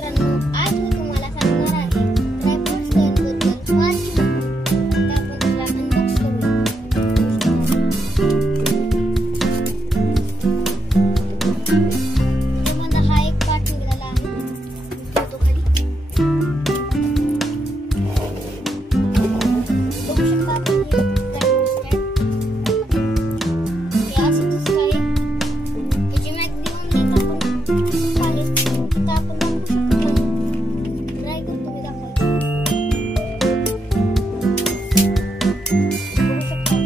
मित्रांनो, आज मी तुम्हाला सांगणार आहे ट्रायपॉड स्टँड बद्दल माझी माहिती. आता आपण त्याला अनबॉक्स करूया. तुम्हाला हा एक पार्ट निघाला आहे. तो खाली बघू शकता आपण. हे असं दिसत आहे. त्याची मॅक्झिमम लेंथ आपण आहे. आता आपण बघू शकतो. ट्राय करतो मी दाखवायचं. बघू शकता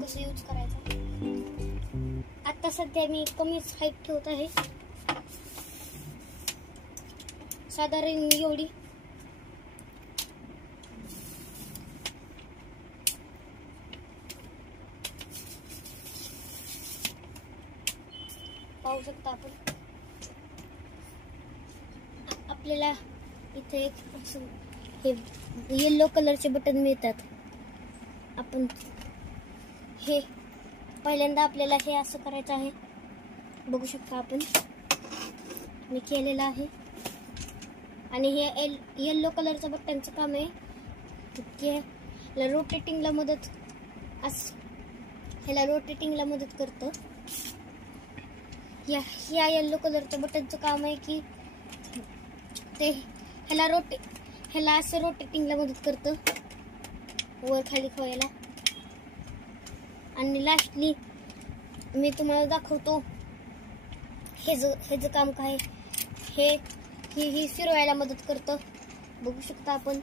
कसं यूज करायचं. आता सध्या मी कमीच हाईट ठेवत आहे, साधारण एवढी. पाहू शकता आपण. आपल्याला इथे एक असं हे येलो कलरचे बटन मिळतात. आपण हे पहिल्यांदा आपल्याला हे असं करायचं आहे. बघू शकता आपण मी केलेलं आहे. आणि हे येलो कलरचं बटनचं काम आहे की ह्याला रोटेटिंगला मदत ह्याला रोटेटिंगला मदत करतं. ह्या येलो कलरच्या बटनचं काम आहे की ते ह्याला असं रोटेटिंगला मदत करतं, वर खाली खेळायला. आणि लास्टली मी तुम्हाला दाखवतो हेच काम काय. हे फिरवायला मदत करतं. बघू शकता आपण.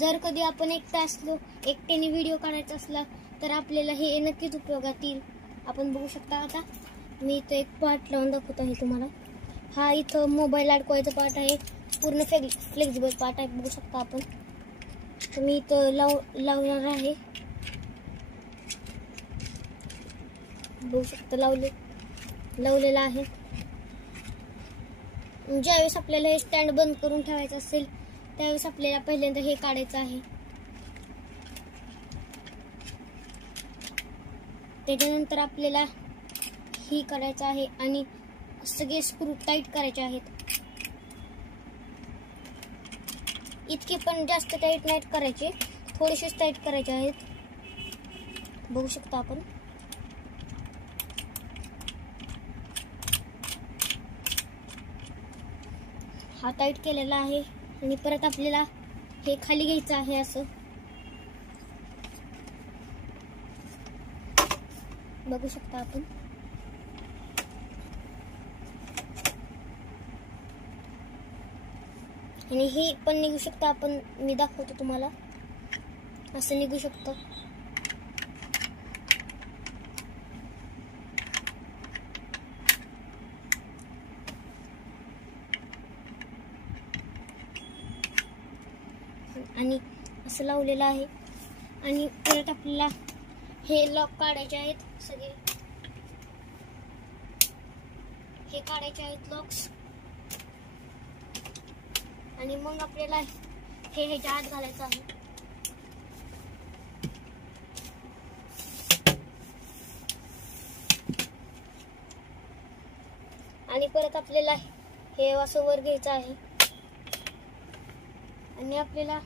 जर कधी आपण एकट्याने व्हिडिओ काढायचा असला तर आपल्याला हे नक्कीच उपयोगात येईल. आपण बघू शकता. आता मी इथं एक पार्ट लावून दाखवत आहे तुम्हाला. हा इथं मोबाईल अडकवायचा पार्ट आहे. पूर्ण फ्लेक्झिबल पार्ट आहे. बघू शकता आपण. तर मी इथं लावणार आहे. बघू शकता लावलेला आहे. ज्यावेळेस आपल्याला हे स्टँड बंद करून ठेवायचं असेल त्यावेळेस आपल्याला पहिल्यांदा हे काढायचं आहे. त्याच्यानंतर आपल्याला ही काढायचं आहे आणि सगळे स्क्रू टाईट करायचे आहेत. इतके पण जास्त टाईट नाही करायचे, थोडेसेच टाईट करायचे आहेत. बघू शकता आपण. हा टाईट केलेला आहे. आणि परत आपल्याला हे खाली घ्यायचं आहे असं. बघू शकता आपण. आणि हे पण निघू शकतं. आपण मी दाखवतो तुम्हाला. असं निघू शकतं. आणि असं लावलेलं आहे. आणि परत आपल्याला हे लॉक काढायचे आहेत. सगळे हे काढायचे आहेत लॉक्स. आणि मग आपल्याला हे ह्याच्या आत घालायचं आहे. आणि परत आपल्याला हे असं वर घ्यायचं आहे. आणि आपल्याला